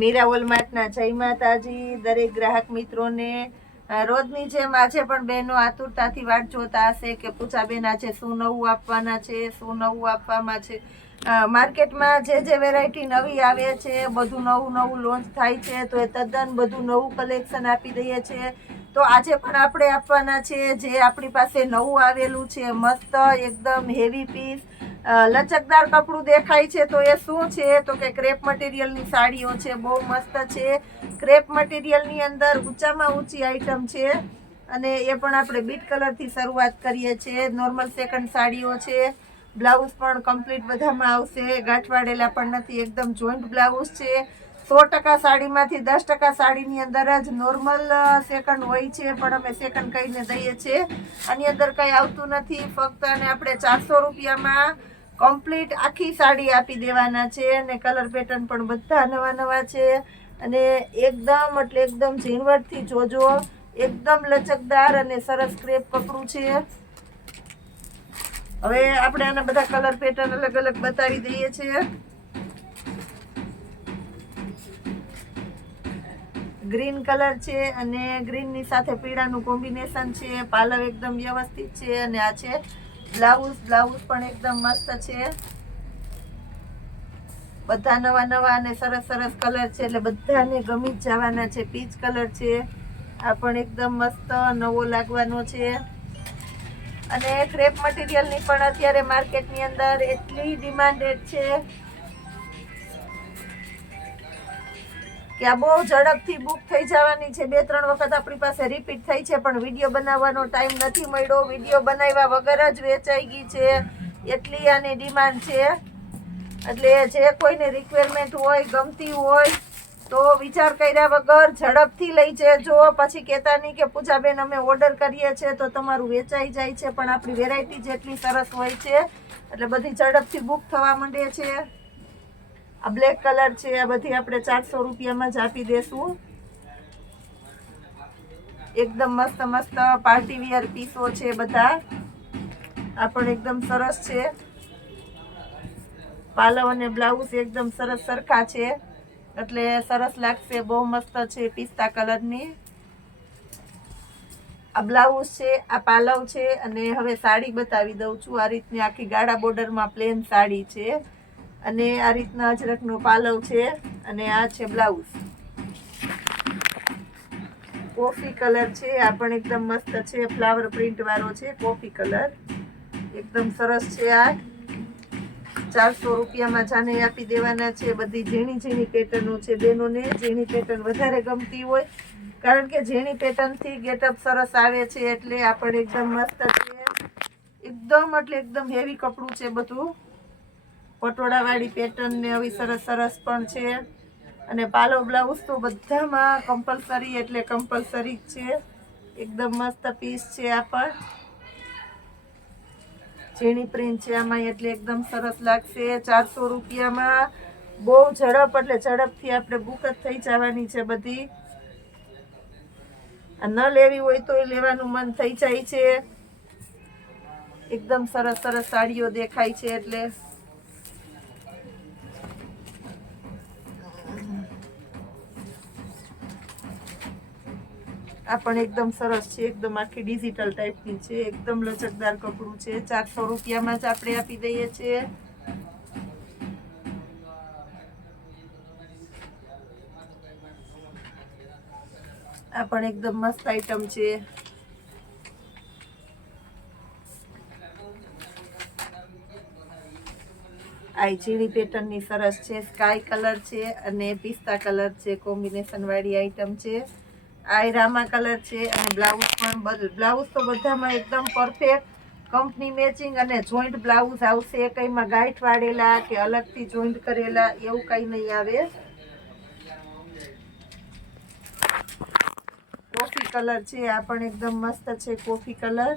મીરા વોલમાર્ટના જય માતાજી દરેક ગ્રાહક મિત્રોને। રોજની જેમ આજે પણ બહેનો આતુરતાથી વાટ જોતા હશે કે પૂજાબેન આજે શું નવું આપવાના છે, શું નવું આપવામાં છે। માર્કેટમાં જે વેરાયટી નવી આવે છે, બધું નવું લોન્ચ થાય છે, તો એ તદ્દન બધું નવું કલેક્શન આપી દઈએ છીએ। તો આજે પણ આપણે આપવાના છે જે આપણી પાસે નવું આવેલું છે, મસ્ત એકદમ હેવી પીસ લચકદાર કપડું દેખાય છે। તો એ શું છે તો કે ક્રેપ મટીરિયલની સાડીઓ છે, બહુ મસ્ત છે। ક્રેપ મટીરિયલની અંદર ઊંચામાં ઊંચી આઈટમ છે અને એ પણ આપણે બીટ કલરથી શરૂઆત કરીએ છીએ। નોર્મલ સેકન્ડ સાડીઓ છે, બ્લાઉઝ પણ કમ્પ્લીટ બધામાં આવશે, ગાંઠવાડેલા પણ નથી, એકદમ જોઈન્ટ બ્લાઉઝ છે। 100% સાડીમાંથી 10% સાડીની અંદર જ નોર્મલ સેકન્ડ હોય છે, પણ અમે સેકન્ડ કહીને દઈએ છીએ। આની અંદર કંઈ આવતું નથી, ફક્ત અને આપણે 400 રૂપિયામાં કમ્પ્લીટ આખી સાડી આપી દેવાના છે અને કલર પેટર્ન પણ બધા નવા છે અને એકદમ એટલે એકદમ ઝીણવટથી જોજો, એકદમ લચકદાર અને સરસ ક્રેપ કપડું છે। હવે આપણે આના બધા કલર પેટર્ન અલગ બતાવી દઈએ છીએ। ગ્રીન કલર છે અને ગ્રીનની સાથે પીળાનું કોમ્બિનેશન છે, પાલવ એકદમ વ્યવસ્થિત છે અને આ છે બ્લાઉઝ પણ એકદમ મસ્ત છે। બધા નવા અને સરસ કલર છે એટલે બધાને ગમી જ જવાના છે। પીચ કલર છે, આ પણ એકદમ મસ્ત નવો લાગવાનો છે અને ક્રેપ મટીરિયલની પણ અત્યારે માર્કેટની અંદર એટલી ડિમાન્ડેડ છે કે આ બહુ ઝડપથી બુક થઈ જવાની છે। 2-3 વખત આપણી પાસે રિપીટ થઈ છે, પણ વિડીયો બનાવવાનો ટાઈમ નથી મળ્યો, વિડીયો બનાવ્યા વગર જ વેચાઈ ગઈ છે, એટલી આની ડિમાન્ડ છે। એટલે જે કોઈને રિક્વાયરમેન્ટ હોય, ગમતી હોય તો વિચાર કર્યા વગર ઝડપથી લઈ જજો। પછી કહેતા નહીં કે પૂજાબેન અમે ઓર્ડર કરીએ છીએ તો તમારું વેચાઈ જાય છે, પણ આપણી વેરાયટી જેટલી સરસ હોય છે એટલે બધી ઝડપથી બુક થવા માંડે છે। આ બ્લેક કલર છે, આ બધી આપણે 400 રૂપિયામાં જ આપી દેશું। એકદમ મસ્ત પાર્ટી વિયર પીસો છે બધા, આ પણ એકદમ સરસ છે। પાલવ અને બ્લાઉઝ એકદમ સરસ સરખા છે એટલે સરસ લાગશે, બહુ મસ્ત છે। પિસ્તા કલરની આ બ્લાઉઝ છે, આ પાલવ છે અને હવે સાડી બતાવી દઉં છું। આ રીતની આખી ગાળા બોર્ડરમાં પ્લેન સાડી છે અને આ રીતના અજરકનો પાલવ છે અને આ છે બ્લાઉઝ। કોફી કલર છે, આ પણ એકદમ મસ્ત છે, ફ્લાવર પ્રિન્ટ વાળો છે, કોફી કલર એકદમ સરસ છે। આ 400 રૂપિયામાં જાને આપી દેવાના છે। બધી ઝીણી પેટર્નો છે, બહેનોને ઝીણી પેટર્ન વધારે ગમતી હોય, કારણ કે ઝીણી પેટર્નથી ગેટઅપ સરસ આવે છે એટલે આ પણ એકદમ મસ્ત છે। એકદમ એટલે એકદમ હેવી કપડું છે બધું, પટોળાવાળી પેટર્ન ને આવી સરસ પણ છે અને પાલવ બ્લાઉઝ તો બધામાં કમ્પલસરી એટલે કમ્પલસરી જ છે। એકદમ મસ્ત પીસ છે, આ પણ ઝીણી પ્રિન્ટ છે આમાં એટલે એકદમ સરસ લાગશે। 400 રૂપિયામાં બહુ ઝડપથી આપણે બુક જ થઈ જવાની છે બધી। આ ન લેવી હોય તો લેવાનું મન થઈ જાય છે। એકદમ સરસ સાડીઓ દેખાય છે એટલે આ પણ એકદમ સરસ છે, એકદમ આખી ડિજિટલ ટાઈપની છે, એકદમ લચકદાર કપડું છે। 400 રૂપિયામાં જ આપણે આપી દઈએ છીએ। આ પણ એકદમ મસ્ત આઈટમ છે। આ ઝીણી પેટર્નની સરસ છે, સ્કાય કલર છે અને પિસ્તા કલર છે, કોમ્બિનેશન વાળી આઈટમ છે। આ રામા કલર છે અને બ્લાઉઝ તો બધામાં એકદમ પરફેક્ટ કંપની મેચિંગ અને જોઈન્ટ બ્લાઉઝ આવશે। કઈમાં ગાંઠ વાળેલા કે અલગથી જોઈન્ટ કરેલા એવું કઈ નહીં આવે। કોફી કલર છે, આ પણ એકદમ મસ્ત છે, કોફી કલર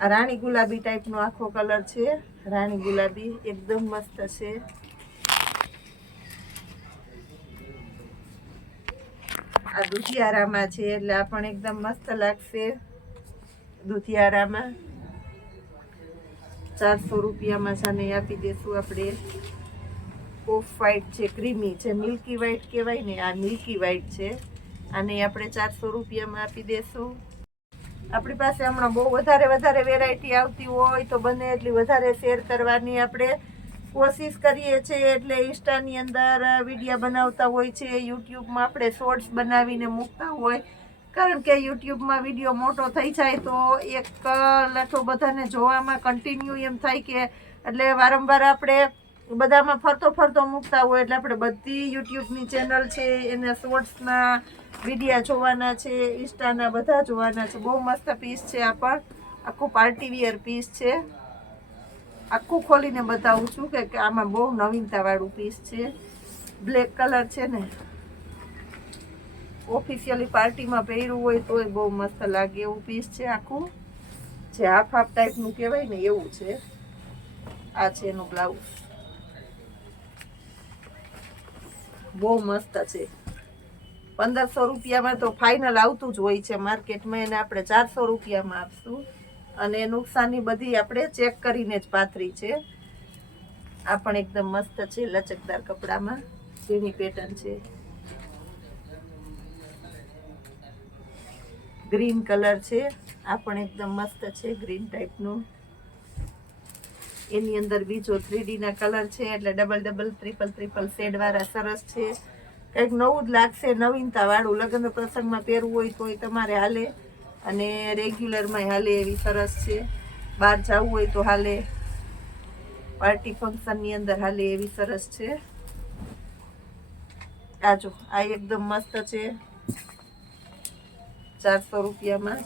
આ રાણી ગુલાબી ટાઈપનો આખો કલર છે, રાણી ગુલાબી એકદમ મસ્ત છે। આ દુધિયારામાં છે એટલે આ પણ એકદમ મસ્ત લાગશે। દુધિયારામાં 400 રૂપિયામાં સાને આપી દેશું આપણે. ઓફ વ્હાઈટ છે, ક્રીમી છે, મિલ્કી વ્હાઈટ કહેવાય ને, આ મિલ્કી વ્હાઈટ છે. આને આપણે 400 રૂપિયામાં આપી દેશું. આપણી પાસે હમણાં બહુ વધારે વેરાયટી આવતી હોય તો બને એટલી વધારે શેર કરવાની આપણે કોશિશ કરીએ છીએ. એટલે ઇન્સ્ટાની અંદર વિડીયો બનાવતા હોય છે, યુટ્યુબમાં આપણે શોર્ટ્સ બનાવીને મૂકતા હોય. કારણ કે યુટ્યુબમાં વિડીયો મોટો થઈ જાય તો એક લઠો બધાને જોવામાં કન્ટિન્યુ એમ થાય કે એટલે વારંવાર આપણે બધામાં ફરતો મૂકતા હોય. એટલે આપણે બધી યુટ્યુબની ચેનલ છે એને શોર્ટ્સના વિડીયા જોવાના છે, ઇન્સ્ટાના બધા જોવાના છે. બહુ મસ્ત પીસ છે. આ પણ આખું પાર્ટી વિયર પીસ છે. આખું ખોલીને બતાવું છું કે આમાં બહુ નવીનતાવાળું પીસ છે. બ્લેક કલર છે ને, ઓફિશિયલી પાર્ટીમાં પહેર્યું હોય તોય બહુ મસ્ત લાગે એવું પીસ છે. આખું જે હાફ ટાઈપનું કહેવાય ને એવું છે. આ છે એનું બ્લાઉઝ, બહુ મસ્ત છે. 1500 રૂપિયામાં તો ફાઇનલ આવતું જ હોય છે માર્કેટમાં, એને આપણે 400 રૂપિયામાં આપશું. અને નુકસાની બધી આપણે ચેક કરીને જ પાથરી છે. આ પણ એકદમ મસ્ત છે, લચકદાર કપડામાં ઝીણી પેટર્ન છે. ગ્રીન કલર છે, આ પણ એકદમ મસ્ત છે, ગ્રીન ટાઈપનું. એની અંદર બીજો 3D ના કલર છે, એટલે ડબલ ટ્રિપલ શેડ વાળા સરસ છે. કંઈક નવું જ લાગશે, નવીનતા વાળું. લગ્ન પ્રસંગમાં પહેરવું હોય તોય તમારે હાલે, અને રેગ્યુલરમાં હાલે એવી સરસ છે. બહાર જવું હોય તો હાલે, પાર્ટી ફંક્શનની અંદર હાલે એવી સરસ છે. આ જો, આ એકદમ મસ્ત છે, 400 રૂપિયામાં.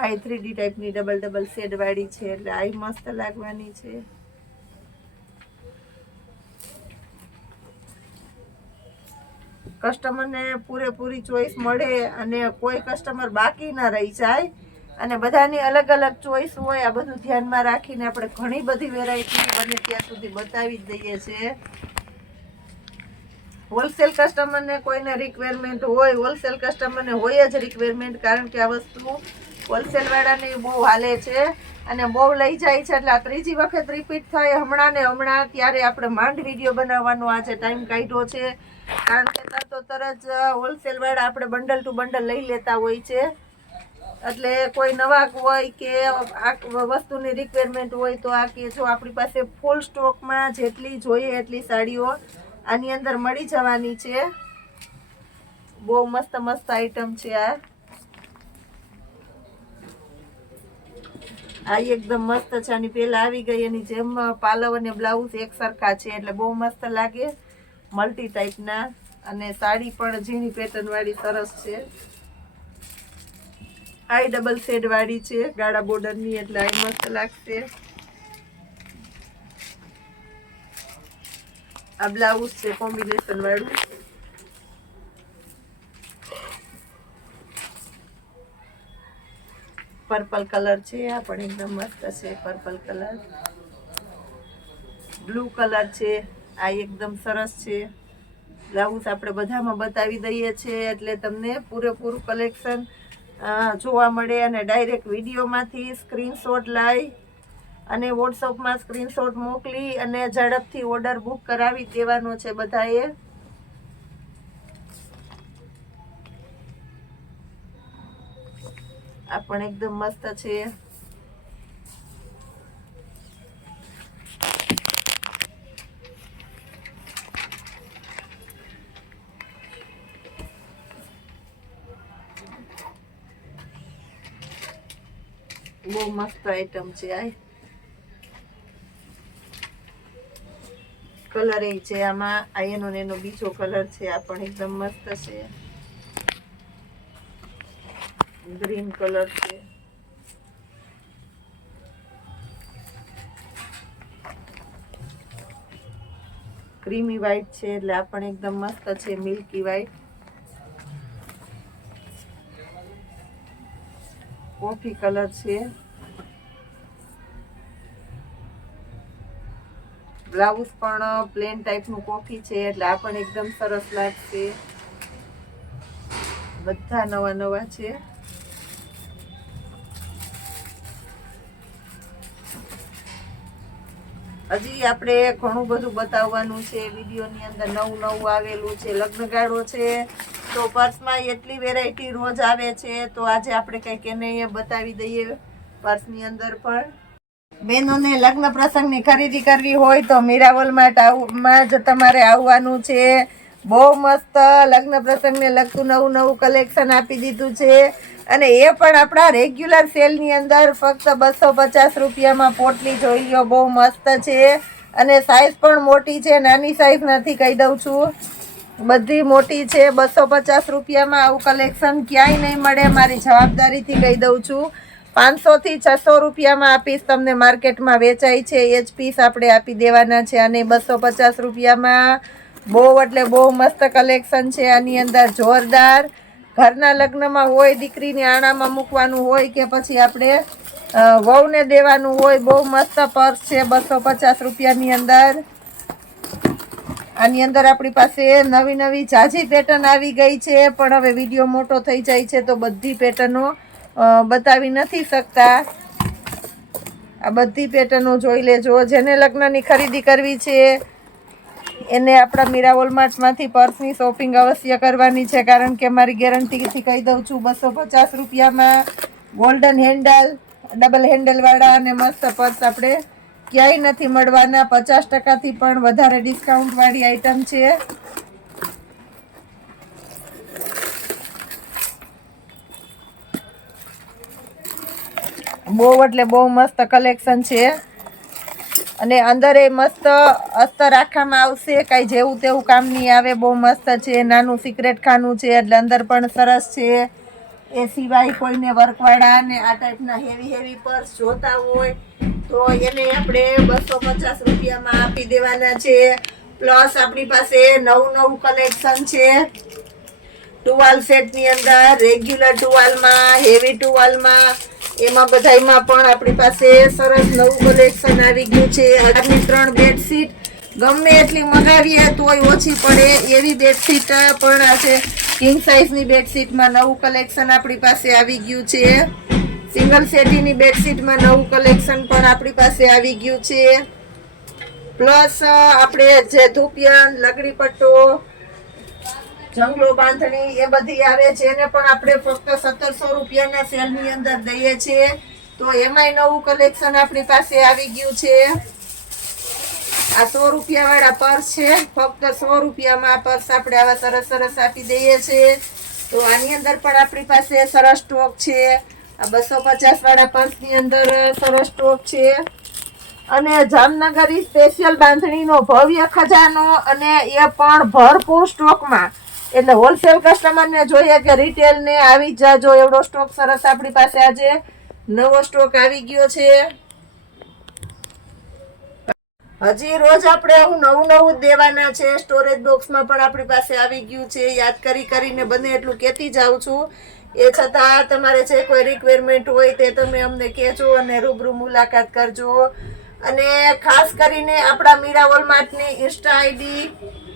આ 3D ટાઈપની ડબલ શેડ વાળી છે, એટલે આ મસ્ત લાગવાની છે. કસ્ટમરને પૂરેપૂરી ચોઈસ મળે અને કોઈ કસ્ટમર બાકી ના રહી જાય. અને બધાની અલગ અલગ ચોઈસ હોય. આ બધું ધ્યાનમાં રાખીને આપણે ઘણી બધી વેરાયટી બને ત્યાં સુધી બતાવી જ દઈએ છીએ. હોલસેલ કસ્ટમરને કોઈને રિક્વાયરમેન્ટ હોય, હોલસેલ કસ્ટમરને હોય જ રિક્વાયરમેન્ટ. કારણ કે આ વસ્તુ હોલસેલ વાળાને બહુ હાલે છે અને બહુ લઈ જાય છે. એટલે આ ત્રીજી વખત રિપીટ થાય હમણાં ને હમણાં. ત્યારે આપણે માંડ વિડીયો બનાવવાનો આજે ટાઈમ કાઢ્યો છે. કારણ કે તરત જ હોલસેલ વાળા આપણે બંડલ ટુ બંડલ લઈ લેતા હોય છે. એટલે કોઈ નવા હોય કે આ વસ્તુની રિક્વાયરમેન્ટ હોય તો આ કે જો આપણી પાસે ફૂલ સ્ટોકમાં જેટલી જોઈએ એટલી સાડીઓ આની અંદર મળી જવાની છે. બહુ મસ્ત આઈટમ છે. આ એકદમ મસ્ત છે. આની પેલા આવી ગઈ એની જેમ પાલવ અને બ્લાઉઝ એક સરખા છે, એટલે બહુ મસ્ત લાગે. મલ્ટી ટાઈપના, અને સાડી પણ ઝીણી પેટર્ન વાળી સરસ છે. આ ડબલ શેડ વાળી છે, ગાળા બોર્ડરની, એટલે આ મસ્ત લાગશે. આ બ્લાઉઝ છે કોમ્બિનેશન વાળું. પર્પલ કલર છે, આ પણ એકદમ મસ્ત છે. પર્પલ કલર, બ્લુ કલર છે, આ એકદમ સરસ છે. બ્લાઉઝ આપણે બધામાં બતાવી દઈએ છીએ એટલે તમને પૂરેપૂરું કલેક્શન જોવા મળે. અને ડાયરેક્ટ વિડીયોમાંથી સ્ક્રીનશોટ લાવી અને વોટ્સઅપમાં સ્ક્રીનશોટ મોકલી અને ઝડપથી ઓર્ડર બુક કરાવી દેવાનો છે બધાએ. આ પણ એકદમ મસ્ત છે. બહુ મસ્ત આઈટમ છે. આ કલર એ છે આમાં. આ એનો બીજો કલર છે, આ પણ એકદમ મસ્ત છે. ગ્રીન કલર છે. ક્રીમી વ્હાઈટ છે, એટલે આ પણ એકદમ મસ્ત છે. મિલ્કી વ્હાઈટ, કોફી કલર છે. બ્લાઉઝ પણ પ્લેન ટાઈપનું કોફી છે, એટલે આ પણ એકદમ સરસ લાગશે. બધા નવા છે. હજી આપણે ઘણું બધું બતાવવાનું છે વિડીયોની અંદર. નવું નવું આવેલું છે, લગ્નગાળો છે, તો પર્સમાં એટલી વેરાયટી રોજ આવે છે. તો આજે આપણે કંઈક એને બતાવી દઈએ પર્સની અંદર પણ. બહેનોને લગ્ન પ્રસંગની ખરીદી કરવી હોય તો મીરાવલ માં જ તમારે આવવાનું છે. બહુ મસ્ત લગ્ન પ્રસંગને લગતું નવું નવું કલેક્શન આપી દીધું છે, અને એ પણ આપણા રેગ્યુલર સેલની અંદર ફક્ત 250 રૂપિયામાં. પોટલી જોઈ લો, બહુ મસ્ત છે, અને સાઈઝ પણ મોટી છે, નાની સાઈઝ નથી, કહી દઉં છું. બધી મોટી છે. 250 રૂપિયામાં આવું કલેક્શન ક્યાંય નહીં મળે, મારી જવાબદારીથી કહી દઉં છું. 500 થી 600 રૂપિયામાં આ પીસ તમને માર્કેટમાં વેચાય છે, એ જ પીસ આપણે આપી દેવાના છે. અને 250 રૂપિયામાં બહુ એટલે બહુ મસ્ત કલેક્શન છે આની અંદર. જોરદાર ઘરના લગ્નમાં હોય, દીકરીને આણામાં મૂકવાનું હોય કે પછી આપણે વહુને દેવાનું હોય, બહુ મસ્ત પર્સ છે 250 રૂપિયાની અંદર. આની અંદર આપણી પાસે નવી નવી ઝાઝી પેટર્ન આવી ગઈ છે, પણ હવે વિડીયો મોટો થઈ જાય છે તો બધી પેટર્નો બતાવી નથી શકતા. આ બધી પેટર્નો જોઈ લેજો. જેને લગ્નની ખરીદી કરવી છે એને આપણા મીરાવલ માર્ટમાંથી પર્સની શોપિંગ અવશ્ય કરવાની છે, કારણ કે મારી ગેરંટીથી કહી દઉં છું 250 રૂપિયામાં ગોલ્ડન હેન્ડલ, ડબલ હેન્ડલવાળા અને મસ્ત પર્સ આપણે ક્યાંય નથી મળવાના. 50% પણ વધારે ડિસ્કાઉન્ટવાળી આઈટમ છે. બહુ એટલે બહુ મસ્ત કલેક્શન છે, અને અંદર એ મસ્ત અસ્તર રાખવામાં આવશે, કાંઈ જેવું તેવું કામ નહીં આવે. બહુ મસ્ત છે. નાનું સિક્રેટ ખાનું છે એટલે અંદર પણ સરસ છે. એ સિવાય કોઈને વર્કવાળા અને આ ટાઈપના હેવી પર્સ જોતા હોય તો એને આપણે 250 રૂપિયામાં આપી દેવાના છે. પ્લસ આપણી પાસે નવું કલેક્શન છે ટુવાલ સેટની અંદર. રેગ્યુલર ટુવાલમાં, હેવી ટુવાલમાં, એમાં બધામાં પણ આપણી પાસે સરસ નવું કલેક્શન આવી ગયું છે. 3 બેડશીટ ગમે એટલી મગાવીએ તોય ઓછી પડે એવી બેડશીટ પણ આ છે. કિંગ સાઇઝની બેડશીટમાં નવું કલેક્શન આપણી પાસે આવી ગયું છે. સિંગલ સેટીની બેડશીટમાં નવું કલેક્શન પણ આપણી પાસે આવી ગયું છે. પ્લસ આપણે જે ધૂપિયન, લગડી પટ્ટો, જંગલો બાંધણી એ બધી આવે છે, એને પણ આપણે ફક્ત 1700 રૂપિયાના સેલની અંદર દઈએ છીએ. તો એમાંય નવું કલેક્શન આપણી પાસે આવી ગયું છે. આ 100 રૂપિયાવાળા પર્સ છે. ફક્ત 100 રૂપિયામાં પર્સ આપણે આવા સરસ આપી દઈએ છીએ. તો આની અંદર પણ આપણી પાસે સરસ સ્ટોક છે. આ 250 વાળા પર્સની અંદર સરસ સ્ટોક છે. અને જામનગરી સ્પેશિયલ બાંધણીનો ભવ્ય ખજાનો, અને એ પણ ભરપૂર સ્ટોકમાં. એટલે હોલસેલ કસ્ટમરને જોઈએ કે રિટેલને આવી જાજો એવડો સ્ટોક સરસ આપણી પાસે આજે નવો સ્ટોક આવી ગયો છે. હજી રોજ આપણે આવું નવું દેવાના છે. સ્ટોરેજ બોક્સમાં પણ આપણી પાસે આવી ગયું છે. યાદ કરીને બને એટલું કહેતી જાઉં છું. એ છતાં તમારે જે કોઈ રિક્વાયરમેન્ટ હોય તે તમે અમને કહેજો અને રૂબરૂ મુલાકાત કરજો. અને ખાસ કરીને આપણા મીરાવલ માર્ટની ઇન્સ્ટા આઈડી,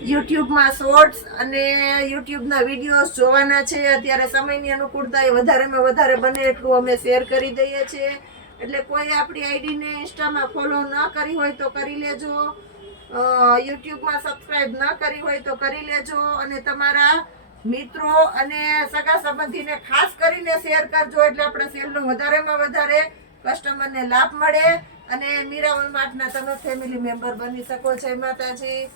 યુટ્યુબમાં શોર્ટ્સ અને યુટ્યુબના વિડીયોઝ જોવાના છે. અત્યારે સમયની અનુકૂળતાએ વધારેમાં વધારે બને એટલું અમે શેર કરી દઈએ છીએ. એટલે કોઈ આપણી આઈડીને ઇન્સ્ટામાં ફોલો ન કરી હોય તો કરી લેજો, યુટ્યુબમાં સબસ્ક્રાઇબ ન કરી હોય તો કરી લેજો, અને તમારા મિત્રો અને સગા સંબંધીને ખાસ કરીને શેર કરજો, એટલે આપણા સેલનો વધારેમાં વધારે કસ્ટમરને લાભ મળે અને મીરાવલ માર્ટના તમે ફેમિલી મેમ્બર બની શકો. જય માતાજી.